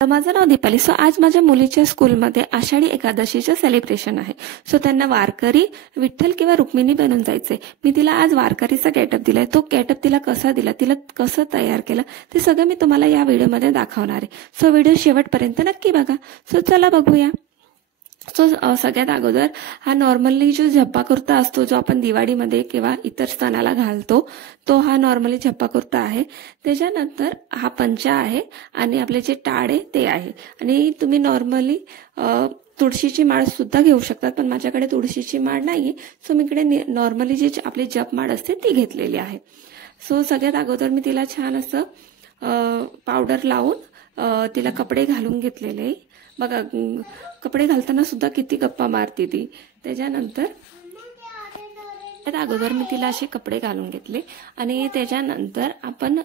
माझं नाव दीपाली. सो आज माझ्या मुलीच्या स्कूलमध्ये आषाढी एकादशीचं सेलिब्रेशन आहे. सो त्यांना वारकरी विठ्ठल किंवा रुक्मिणी बनून जायचंय. मी तिला आज वारकरीचा गेटअप दिलाय. तो गेटअप तिला कसा दिला, तिला कसं तयार केलं, ते सगळं मी तुम्हाला या व्हिडिओमध्ये दाखवणार आहे. सो व्हिडिओ शेवटपर्यंत नक्की बघा. सो चला बघूया. सो सगळ्यात अगोदर हा नॉर्मली जो झप्पा कुर्ता असतो, जो आपण दिवाळीमध्ये किंवा इतर सणाला घालतो, तो हा नॉर्मली झप्पा कुर्ता आहे. त्याच्यानंतर हा पंचा आहे आणि आपले जे टाळ आहे ते आहे. आणि तुम्ही नॉर्मली तुळशीची माळ सुद्धा घेऊ शकतात, पण माझ्याकडे तुळशीची माळ नाहीये. सो मी इकडे नॉर्मली जी आपली जप माळ असते ती घेतलेली आहे. सो सगळ्यात अगोदर मी तिला छान असं पावडर लावून तिला कपडे घालून घेतलेले. बघा, कपडे घालताना सुद्धा किती गप्पा मारते ती. त्याच्यानंतर अगोदर मी तिला असे कपडे घालून घेतले आणि त्याच्यानंतर आपण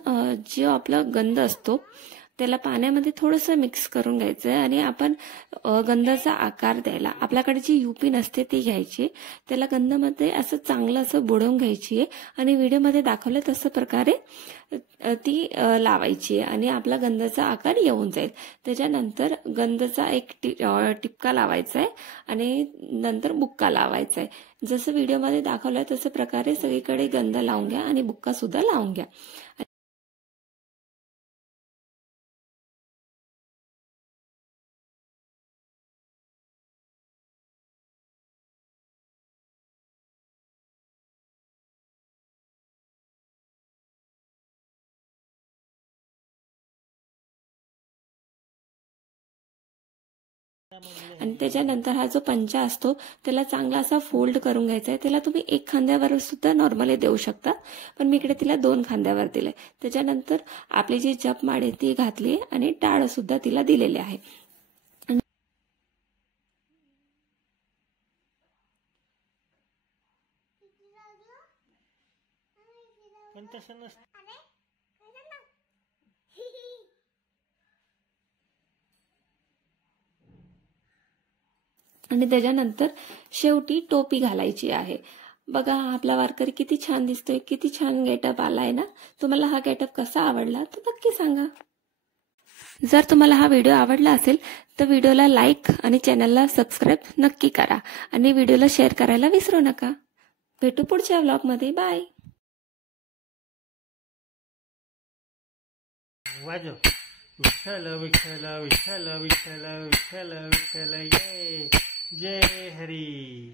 जो आपला गंध असतो त्याला पाण्यामध्ये थोडंसं मिक्स करून घ्यायचं आहे आणि आपण गंधाचा आकार द्यायला आपल्याकडे जी युपिन असते ती घ्यायची. त्याला गंधामध्ये असं चांगलं असं बुडवून घ्यायची आहे आणि व्हिडिओमध्ये दाखवलं तसं प्रकारे ती लावायची आणि आपला गंधाचा आकार येऊन जाईल. त्याच्यानंतर गंधाचा एक टिपका लावायचा आहे आणि नंतर बुक्का लावायचा आहे. जसं व्हिडिओमध्ये दाखवलं तसं प्रकारे सगळीकडे गंध लावून घ्या आणि बुक्का सुद्धा लावून घ्या. आणि त्याच्यानंतर हा जो पंचा असतो त्याला चांगला असा फोल्ड करून घ्यायचा आहे. त्याला तुम्ही एक खांद्यावर सुद्धा नॉर्मली देऊ शकता, पण मी इकडे तिला 2 खांद्यावर दिलंय. त्याच्यानंतर आपली जी जप माळ आहे ती घातली आणि टाळ सुद्धा तिला दिलेले आहे. आणि त्याच्यानंतर शेवटी टोपी घालायची आहे. बघा, आपला वारकरी किती छान दिसतोय, किती छान गेटअप आलाय ना. तुम्हाला हा गेटअप कसा आवडला तर नक्की सांगा. जर तुम्हाला हा व्हिडिओ आवडला असेल तर व्हिडिओला लाईक आणि चॅनलला सबस्क्राईब नक्की करा आणि व्हिडिओला शेअर करायला विसरू नका. भेटू पुढच्या व्लॉगमध्ये. बाय. विठ्ठल विठ्ठल विठ्ठल विठ्ठल विठ्ठल विठ्ठल ये जय हरी.